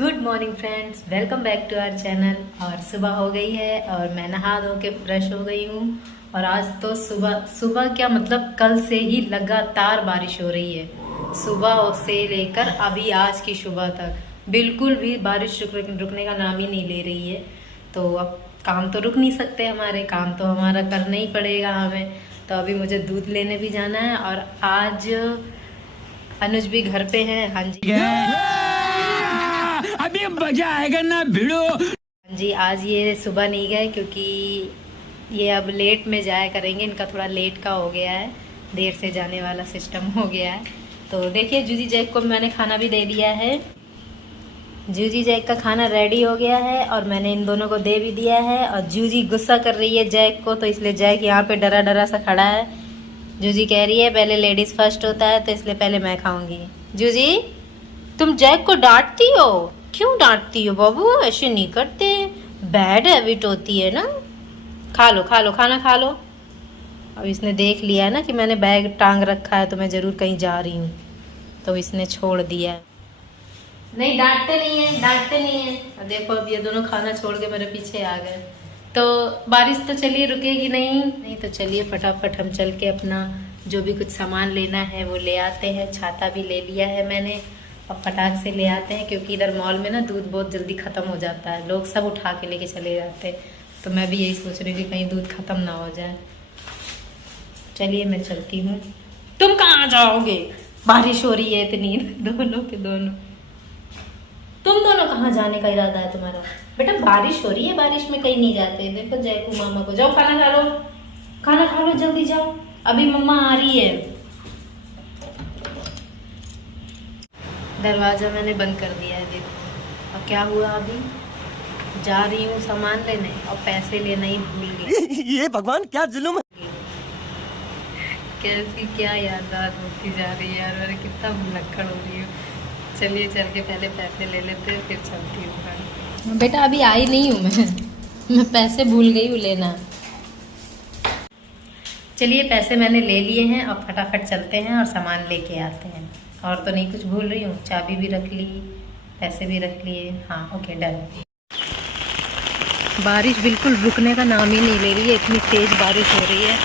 Good morning friends, welcome back to our channel. और सुबह हो गई है और मैं नहा धो के फ्रेश हो गई हूँ। और आज तो सुबह सुबह क्या मतलब कल से ही लगातार बारिश हो रही है। सुबह से लेकर अभी आज की सुबह तक बिल्कुल भी बारिश रुकने का नाम ही नहीं ले रही है। तो अब काम तो रुक नहीं सकते, हमारे काम तो हमारा करना ही पड़ेगा हमें। तो अभी मुझे दूध लेने भी जाना है और आज अनुज भी घर पे हैं। हाँ जी, अभी मजा आएगा ना भिड़ो। हाँ जी, आज ये सुबह नहीं गए क्योंकि ये अब लेट में जाया करेंगे। इनका थोड़ा लेट का हो गया है, देर से जाने वाला सिस्टम हो गया है। तो देखिए, जूजी जैक को मैंने खाना भी दे दिया है। जूजी जैक का खाना रेडी हो गया है और मैंने इन दोनों को दे भी दिया है। और जूजी गुस्सा कर रही है जैक को, तो इसलिए जैक यहाँ पे डरा डरा सा खड़ा है। जूजी कह रही है पहले लेडीज फर्स्ट होता है, तो इसलिए पहले मैं खाऊंगी। जूजी, तुम जैक को डांटती हो? क्यों डांटती हो बाबू? ऐसे नहीं करते, बैड हैबिट होती है ना। खा लो खा लो, खाना खा लो। अब इसने देख लिया है ना कि मैंने बैग टांग रखा है, तो मैं जरूर कहीं जा रही हूँ, तो इसने छोड़ दिया है। नहीं, डांटते नहीं है, डांटते नहीं है। अब देखो, अब ये दोनों खाना छोड़ के मेरे पीछे आ गए। तो बारिश तो चलिए रुकेगी नहीं, तो चलिए फटाफट हम चल के अपना जो भी कुछ सामान लेना है वो ले आते हैं। छाता भी ले लिया है मैंने और फटाक से ले आते हैं, क्योंकि इधर मॉल में ना दूध बहुत जल्दी ख़त्म हो जाता है, लोग सब उठा के लेके चले जाते हैं। तो मैं भी यही सोच रही हूँ कि कहीं दूध ख़त्म ना हो जाए। चलिए मैं चलती हूँ। तुम कहाँ जाओगे? बारिश हो रही है इतनी, दोनों के दोनों। तुम दोनों कहाँ जाने का इरादा है तुम्हारा? बेटा बारिश हो रही है, बारिश में कहीं नहीं जाते। देखो जयकू मामा को, जाओ खाना खा लो, खाना खा लो, जल्दी जाओ, अभी मम्मा आ रही है। दरवाजा मैंने बंद कर दिया है, देखो। और क्या हुआ, अभी जा रही हूँ सामान लेने और पैसे लेना ही भूल गई। ये भगवान क्या जुल्म है। कैसी क्या याददाश्त होती जा रही है यार, मेरे कितना भुलक्कड़ हो रही हूँ। चलिए चल के पहले पैसे ले लेते हैं, फिर चलती हूँ। बेटा अभी आई नहीं हूँ मैं पैसे भूल गई हूँ लेना। चलिए पैसे मैंने ले लिए हैं और फटाफट चलते हैं और सामान लेके आते हैं। और तो नहीं कुछ भूल रही हूँ, चाबी भी रख ली, पैसे भी रख लिए। हाँ ओके, डन। बारिश बिल्कुल रुकने का नाम ही नहीं ले रही है, इतनी तेज़ बारिश हो रही है।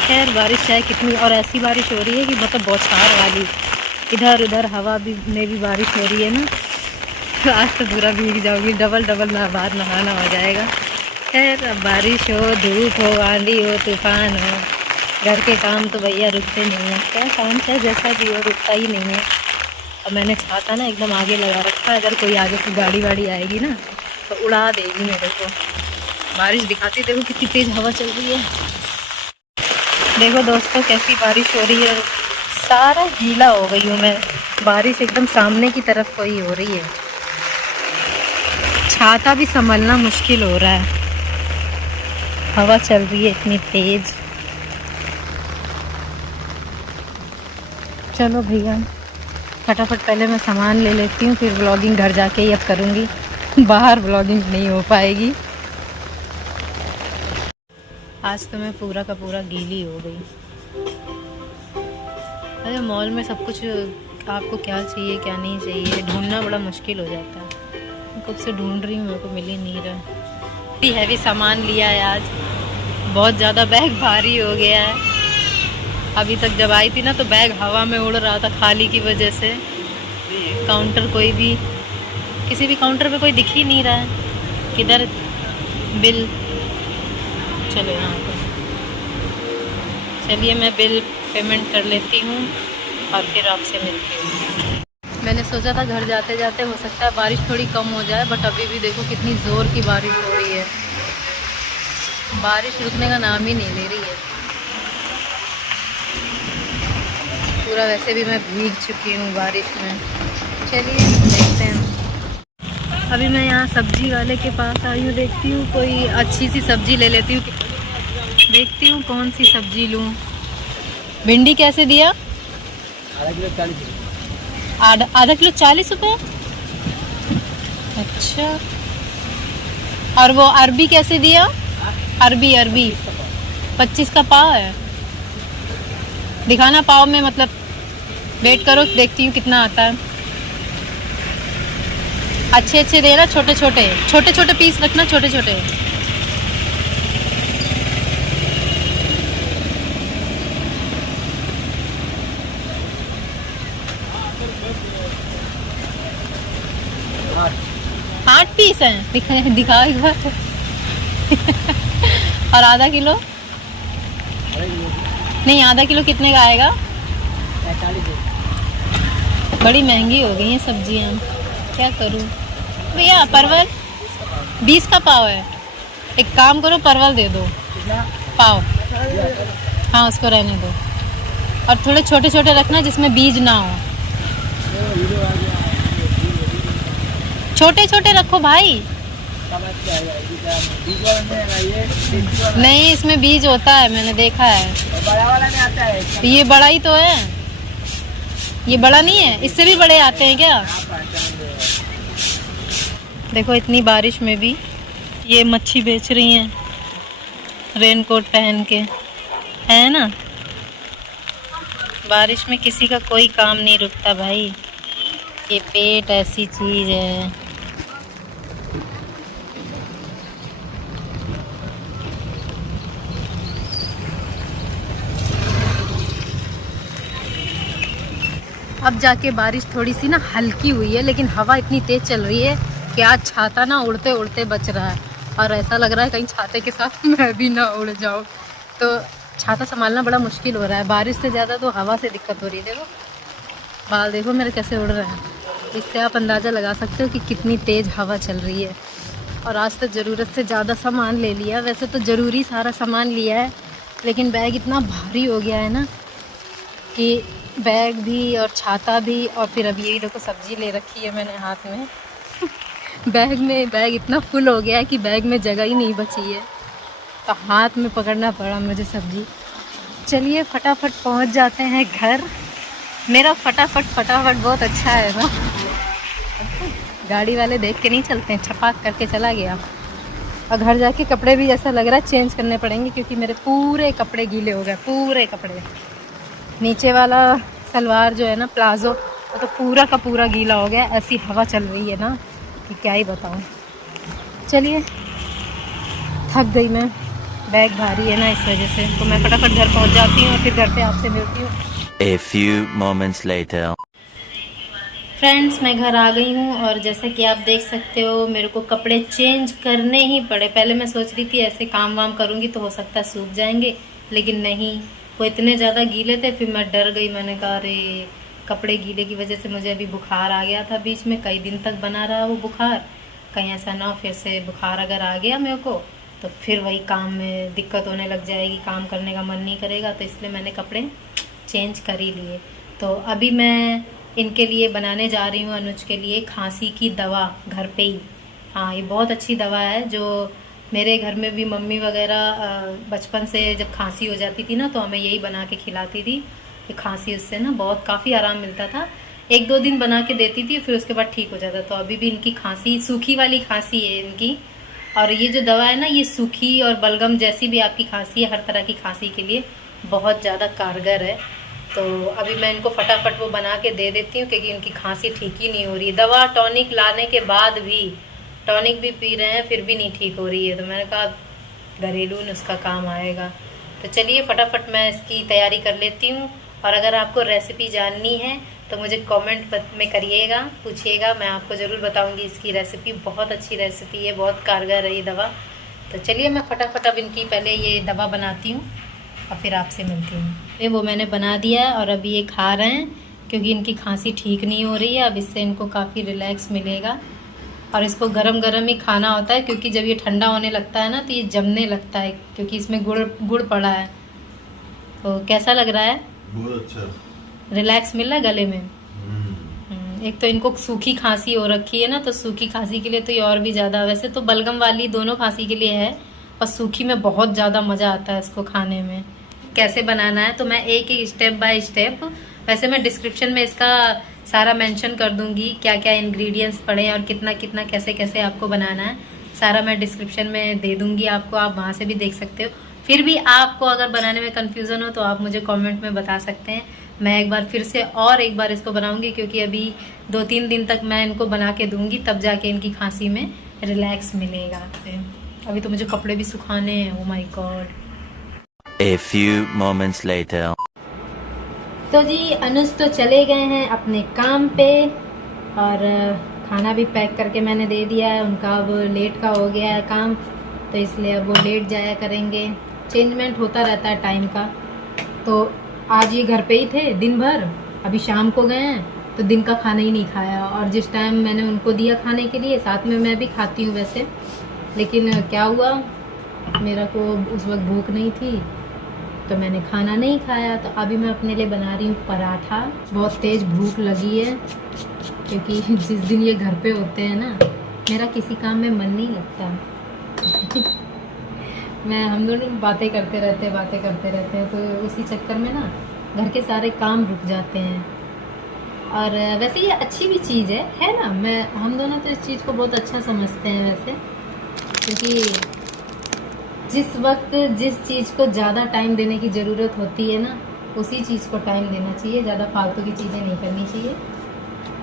खैर बारिश चाहे कितनी, और ऐसी बारिश हो रही है कि मतलब बौछार वाली। इधर उधर हवा भी में भी बारिश हो रही है ना, तो आज तो पूरा भीग जाऊंगी, डबल डबल बाहर नहाना हो जाएगा। खैर अब बारिश हो, धूप हो, आंधी हो, तूफान हो, घर के काम तो भैया रुकते नहीं हैं। क्या काम चाहे जैसा भी हो, रुकता ही नहीं है। और मैंने छाता ना एकदम आगे लगा रखा है, अगर कोई आगे से गाड़ी वाड़ी आएगी ना तो उड़ा देगी मेरे को। बारिश दिखाती, देखो कितनी तेज़ हवा चल रही है। देखो दोस्तों कैसी बारिश हो रही है, सारा गीला हो गई हूँ मैं। बारिश एकदम सामने की तरफ कोई हो रही है, छाता भी संभलना मुश्किल हो रहा है, हवा चल रही है इतनी तेज। चलो भैया फटाफट पहले मैं सामान ले लेती हूँ, फिर व्लॉगिंग घर जाके ही अब करूँगी, बाहर व्लॉगिंग नहीं हो पाएगी। आज तो मैं पूरा का पूरा गीली हो गई। अरे मॉल में सब कुछ आपको क्या चाहिए क्या नहीं चाहिए ढूंढना बड़ा मुश्किल हो जाता है। मैं कब से ढूंढ रही हूँ, मेरे को मिल ही नहीं रहा। इतनी हैवी सामान लिया है आज, बहुत ज़्यादा बैग भारी हो गया है। अभी तक जब आई थी ना तो बैग हवा में उड़ रहा था खाली की वजह से। काउंटर कोई भी, किसी भी काउंटर पे कोई दिख ही नहीं रहा है। किधर बिल? चलो यहाँ पर, चलिए मैं बिल पेमेंट कर लेती हूँ और फिर आपसे मिलती हूँ। मैंने सोचा था घर जाते जाते हो सकता है बारिश थोड़ी कम हो जाए, बट अभी भी देखो कितनी ज़ोर की बारिश हो रही है। बारिश रुकने का नाम ही नहीं ले रही है। पूरा वैसे भी मैं भीग चुकी हूँ बारिश में। चलिए देखते हैं। अभी मैं यहाँ सब्जी वाले के पास आई हूँ, देखती हूँ कोई अच्छी सी सब्जी ले लेती हूँ। देखती हूँ कौन सी सब्जी लूँ। भिंडी कैसे दिया? आधा किलो 40 रुपये। अच्छा, और वो अरबी कैसे दिया? अरबी 25 का पाव है। दिखाना पाव में, मतलब वेट करो देखती हूँ कितना आता है। अच्छे अच्छे देना, छोटे छोटे छोटे छोटे पीस रखना, छोटे छोटे। आठ पीस हैं, दिखाओ एक बार। और आधा किलो नहीं, आधा किलो कितने का आएगा? 45। बड़ी महंगी हो गई हैं सब्जियां, क्या करूं भैया। परवल 20 का पाव है, एक काम करो परवल दे दो पाव। हाँ उसको रहने दो, और थोड़े छोटे छोटे रखना जिसमें बीज ना हो। छोटे छोटे रखो भाई। नहीं इसमें बीज होता है, मैंने देखा है। बड़ा वाला नहीं आता है। ये बड़ा ही तो है, ये बड़ा नहीं है, इससे भी बड़े आते हैं क्या? देखो इतनी बारिश में भी ये मच्छी बेच रही हैं रेनकोट पहन के, है ना। बारिश में किसी का कोई काम नहीं रुकता भाई, ये पेट ऐसी चीज है। अब जाके बारिश थोड़ी सी ना हल्की हुई है, लेकिन हवा इतनी तेज चल रही है कि आज छाता ना उड़ते उड़ते बच रहा है, और ऐसा लग रहा है कहीं छाते के साथ मैं भी ना उड़ जाऊं। तो छाता संभालना बड़ा मुश्किल हो रहा है, बारिश से ज़्यादा तो हवा से दिक्कत हो रही है। देखो बाल देखो मेरे कैसे उड़ रहे हैं, इससे आप अंदाज़ा लगा सकते हो कि कितनी तेज़ हवा चल रही है। और आज तो ज़रूरत से ज़्यादा सामान ले लिया, वैसे तो ज़रूरी सारा सामान लिया है, लेकिन बैग इतना भारी हो गया है ना कि बैग भी और छाता भी, और फिर अब यही देखो सब्जी ले रखी है मैंने हाथ में। बैग इतना फुल हो गया है कि बैग में जगह ही नहीं बची है, तो हाथ में पकड़ना पड़ा मुझे सब्जी। चलिए फटाफट पहुंच जाते हैं घर। मेरा फटाफट बहुत अच्छा है ना, गाड़ी वाले देख के नहीं चलते हैं, छपाक करके चला गया। और घर जाके कपड़े भी ऐसा लग रहा है चेंज करने पड़ेंगे, क्योंकि मेरे पूरे कपड़े गीले हो गए, पूरे कपड़े। नीचे वाला सलवार जो है ना प्लाजो, वो तो पूरा का पूरा गीला हो गया। ऐसी हवा चल रही है ना कि क्या ही बताऊं। चलिए थक गई मैं, बैग भारी है ना इस वजह से, तो मैं फटाफट घर पहुंच जाती हूँ और फिर घर पे आपसे मिलती हूँ। A few moments later. Friends मैं घर आ गई हूँ, और जैसा कि आप देख सकते हो मेरे को कपड़े चेंज करने ही पड़े। पहले मैं सोच रही थी ऐसे काम वाम करूँगी तो हो सकता है सूख जाएंगे, लेकिन नहीं, वो इतने ज़्यादा गीले थे। फिर मैं डर गई, मैंने कहा अरे कपड़े गीले की वजह से मुझे अभी बुखार आ गया था, बीच में कई दिन तक बना रहा वो बुखार, कहीं ऐसा ना हो फिर से बुखार अगर आ गया मेरे को तो फिर वही काम में दिक्कत होने लग जाएगी, काम करने का मन नहीं करेगा। तो इसलिए मैंने कपड़े चेंज कर ही लिए। तो अभी मैं इनके लिए बनाने जा रही हूँ, अनुज के लिए खांसी की दवा घर पे ही। हाँ ये बहुत अच्छी दवा है, जो मेरे घर में भी मम्मी वगैरह बचपन से जब खांसी हो जाती थी ना तो हमें यही बना के खिलाती थी। कि खांसी उससे ना बहुत काफ़ी आराम मिलता था। 1-2 दिन बना के देती थी, फिर उसके बाद ठीक हो जाता। तो अभी भी इनकी खांसी सूखी वाली खांसी है इनकी, और ये जो दवा है ना ये सूखी और बलगम जैसी भी आपकी खांसी है, हर तरह की खांसी के लिए बहुत ज़्यादा कारगर है। तो अभी मैं इनको फटाफट वो बना के दे देती हूँ, क्योंकि इनकी खांसी ठीक ही नहीं हो रही। दवा टॉनिक लाने के बाद भी, टॉनिक भी पी रहे हैं फिर भी नहीं ठीक हो रही है। तो मैंने कहा घरेलू नुस्खा काम आएगा। तो चलिए फटाफट मैं इसकी तैयारी कर लेती हूँ। और अगर आपको रेसिपी जाननी है तो मुझे कमेंट में करिएगा, पूछिएगा, मैं आपको ज़रूर बताऊंगी इसकी रेसिपी। बहुत अच्छी रेसिपी है, बहुत कारगर है ये दवा। तो चलिए मैं फटाफट अब इनकी पहले ये दवा बनाती हूँ और फिर आपसे मिलती हूँ। ये वो मैंने बना दिया है और अभी ये खा रहे हैं, क्योंकि इनकी खांसी ठीक नहीं हो रही है। अब इससे इनको काफ़ी रिलैक्स मिलेगा। और इसको गरम गरम ही खाना होता है, क्योंकि जब ये ठंडा होने लगता है ना तो ये जमने लगता है, क्योंकि इसमें गुड़ पड़ा है। तो कैसा लग रहा है? बहुत अच्छा, रिलैक्स मिल रहा है गले में। एक तो इनको सूखी खांसी हो रखी है ना, तो सूखी खांसी के लिए तो ये और भी ज़्यादा, वैसे तो बलगम वाली दोनों खांसी के लिए है, और सूखी में बहुत ज़्यादा मज़ा आता है इसको खाने में। कैसे बनाना है तो मैं एक स्टेप बाय स्टेप, वैसे मैं डिस्क्रिप्शन में इसका सारा मेंशन कर दूंगी, क्या क्या इंग्रेडिएंट्स पड़े और कितना कितना कैसे कैसे आपको बनाना है, सारा मैं डिस्क्रिप्शन में दे दूंगी आपको, आप वहाँ से भी देख सकते हो। फिर भी आपको अगर बनाने में कन्फ्यूज़न हो तो आप मुझे कमेंट में बता सकते हैं, मैं एक बार फिर से और एक बार इसको बनाऊंगी, क्योंकि अभी 2-3 दिन तक मैं इनको बना के दूंगी, तब जाके इनकी खांसी में रिलैक्स मिलेगा। अभी तो मुझे कपड़े भी सुखाने हैं। Oh my God. A few moments later. तो जी अनुज तो चले गए हैं अपने काम पे, और खाना भी पैक करके मैंने दे दिया है उनका। अब लेट का हो गया है काम, तो इसलिए अब वो लेट जाया करेंगे। चेंजमेंट होता रहता है टाइम का। तो आज ये घर पे ही थे दिन भर, अभी शाम को गए हैं, तो दिन का खाना ही नहीं खाया। और जिस टाइम मैंने उनको दिया खाने के लिए, साथ में मैं भी खाती हूँ वैसे, लेकिन क्या हुआ, मेरा को उस वक्त भूख नहीं थी, तो मैंने खाना नहीं खाया। तो अभी मैं अपने लिए बना रही हूँ पराठा। बहुत तेज़ भूख लगी है, क्योंकि जिस दिन ये घर पे होते हैं ना, मेरा किसी काम में मन नहीं लगता। हम दोनों बातें करते रहते हैं, तो उसी चक्कर में ना घर के सारे काम रुक जाते हैं। और वैसे ये अच्छी भी चीज़ है ना। हम दोनों तो इस चीज़ को बहुत अच्छा समझते हैं वैसे, क्योंकि जिस वक्त जिस चीज़ को ज़्यादा टाइम देने की ज़रूरत होती है ना, उसी चीज़ को टाइम देना चाहिए। ज़्यादा फालतू की चीज़ें नहीं करनी चाहिए।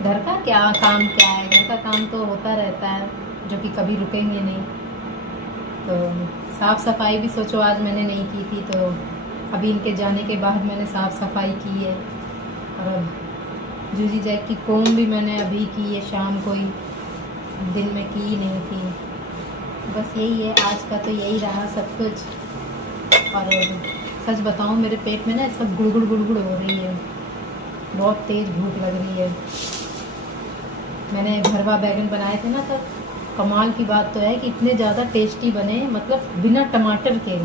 घर का क्या है, घर का काम तो होता रहता है, जो कि कभी रुकेंगे नहीं। तो साफ़ सफाई भी सोचो आज मैंने नहीं की थी, तो अभी इनके जाने के बाद मैंने साफ़ सफाई की है। और अब जूजी जैक की कोम भी मैंने अभी की है, शाम को ही, दिन में की ही नहीं थी। बस यही है आज का, तो यही रहा सब कुछ। और सच बताऊं, मेरे पेट में ना इस वक्त गुड़गुड़ हो रही है, बहुत तेज़ भूख लग रही है। मैंने भरवा बैगन बनाए थे ना, तब कमाल की बात तो है कि इतने ज़्यादा टेस्टी बने, मतलब बिना टमाटर के।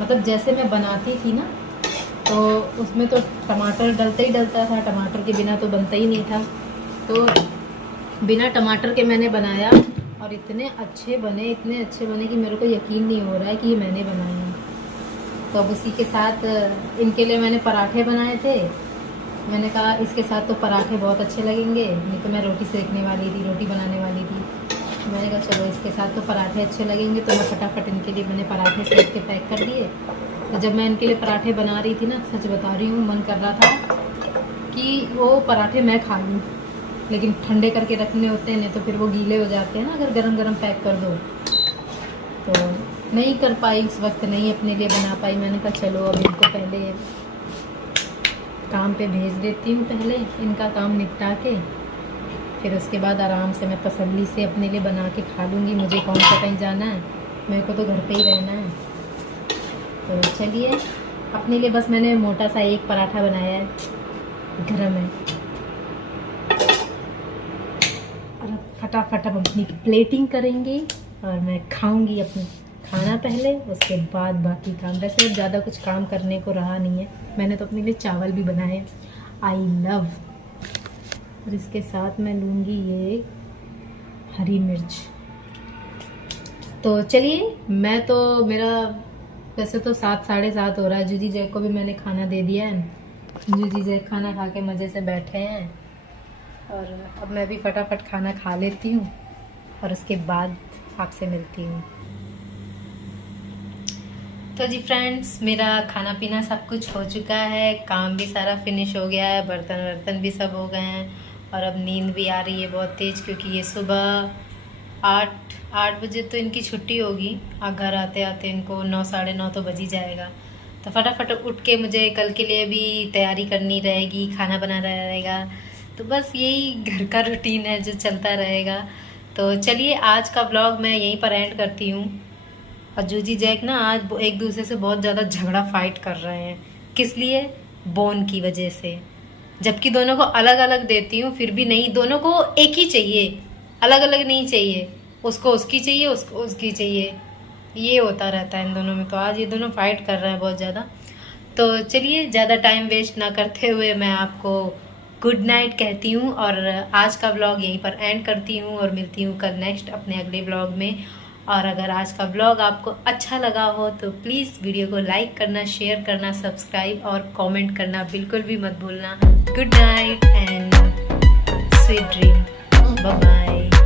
मतलब जैसे मैं बनाती थी ना, तो उसमें तो टमाटर डलता ही डलता था, टमाटर के बिना तो बनता ही नहीं था। तो बिना टमाटर के मैंने बनाया, और इतने अच्छे बने कि मेरे को यकीन नहीं हो रहा है कि ये मैंने बनाए हैं। तो अब उसी के साथ इनके लिए मैंने पराठे बनाए थे। मैंने कहा इसके साथ तो पराठे बहुत अच्छे लगेंगे, नहीं तो मैं रोटी सेकने वाली थी, रोटी बनाने वाली थी। मैंने कहा चलो इसके साथ तो पराठे अच्छे लगेंगे, तो मैं फटाफट इनके लिए मैंने पराठे सेक के पैक कर दिए। तो जब मैं इनके लिए पराठे बना रही थी ना, सच बता रही हूँ, मन कर रहा था कि वो पराठे मैं खा लूँ, लेकिन ठंडे करके रखने होते हैं, नहीं तो फिर वो गीले हो जाते हैं ना अगर गरम गरम पैक कर दो। तो नहीं कर पाई उस वक्त, नहीं अपने लिए बना पाई। मैंने कहा चलो अब इनको पहले काम पे भेज देती हूँ, पहले इनका काम निपटा के, फिर उसके बाद आराम से मैं तसल्ली से अपने लिए बना के खा लूँगी। मुझे कौन सा कहीं जाना है, मेरे को तो घर पे ही रहना है। तो चलिए, अपने लिए बस मैंने मोटा सा एक पराठा बनाया है, गरम है। और फटाफट अब अपनी प्लेटिंग करेंगे, और मैं खाऊंगी अपना खाना पहले, उसके बाद बाकी काम। वैसे अब ज़्यादा कुछ काम करने को रहा नहीं है। मैंने तो अपने लिए चावल भी बनाए, आई लव। और इसके साथ मैं लूँगी ये हरी मिर्च। तो चलिए, मेरा वैसे तो 7 साढ़े 7 हो रहा है। जूजी जैक को भी मैंने खाना दे दिया है। जूजी जैक खाना खा के मज़े से बैठे हैं, और अब मैं भी फटाफट खाना खा लेती हूँ, और उसके बाद आपसे मिलती हूँ। तो जी फ्रेंड्स, मेरा खाना पीना सब कुछ हो चुका है, काम भी सारा फिनिश हो गया है, बर्तन वर्तन भी सब हो गए हैं, और अब नींद भी आ रही है बहुत तेज़, क्योंकि ये सुबह 8 बजे तो इनकी छुट्टी होगी, और घर आते आते इनको 9 साढ़े 9 तो बज ही जाएगा। तो फटाफट उठ के मुझे कल के लिए भी तैयारी करनी रहेगी, खाना बनाना रहेगा। तो बस यही घर का रूटीन है जो चलता रहेगा। तो चलिए, आज का ब्लॉग मैं यहीं पर एंड करती हूँ। और जूजी जैक ना आज एक दूसरे से बहुत ज़्यादा झगड़ा फाइट कर रहे हैं। किस लिए? बोन की वजह से। जबकि दोनों को अलग अलग देती हूँ, फिर भी नहीं, दोनों को एक ही चाहिए, अलग अलग नहीं चाहिए। उसको उसकी चाहिए, उसको उसकी चाहिए, ये होता रहता है इन दोनों में। तो आज ये दोनों फाइट कर रहे हैं बहुत ज़्यादा। तो चलिए, ज़्यादा टाइम वेस्ट ना करते हुए मैं आपको गुड नाइट कहती हूँ, और आज का ब्लॉग यहीं पर एंड करती हूँ, और मिलती हूँ कल नेक्स्ट अपने अगले ब्लॉग में। और अगर आज का ब्लॉग आपको अच्छा लगा हो तो प्लीज़ वीडियो को लाइक करना, शेयर करना, सब्सक्राइब और कमेंट करना बिल्कुल भी मत भूलना। Good night and sweet dream. Bye bye.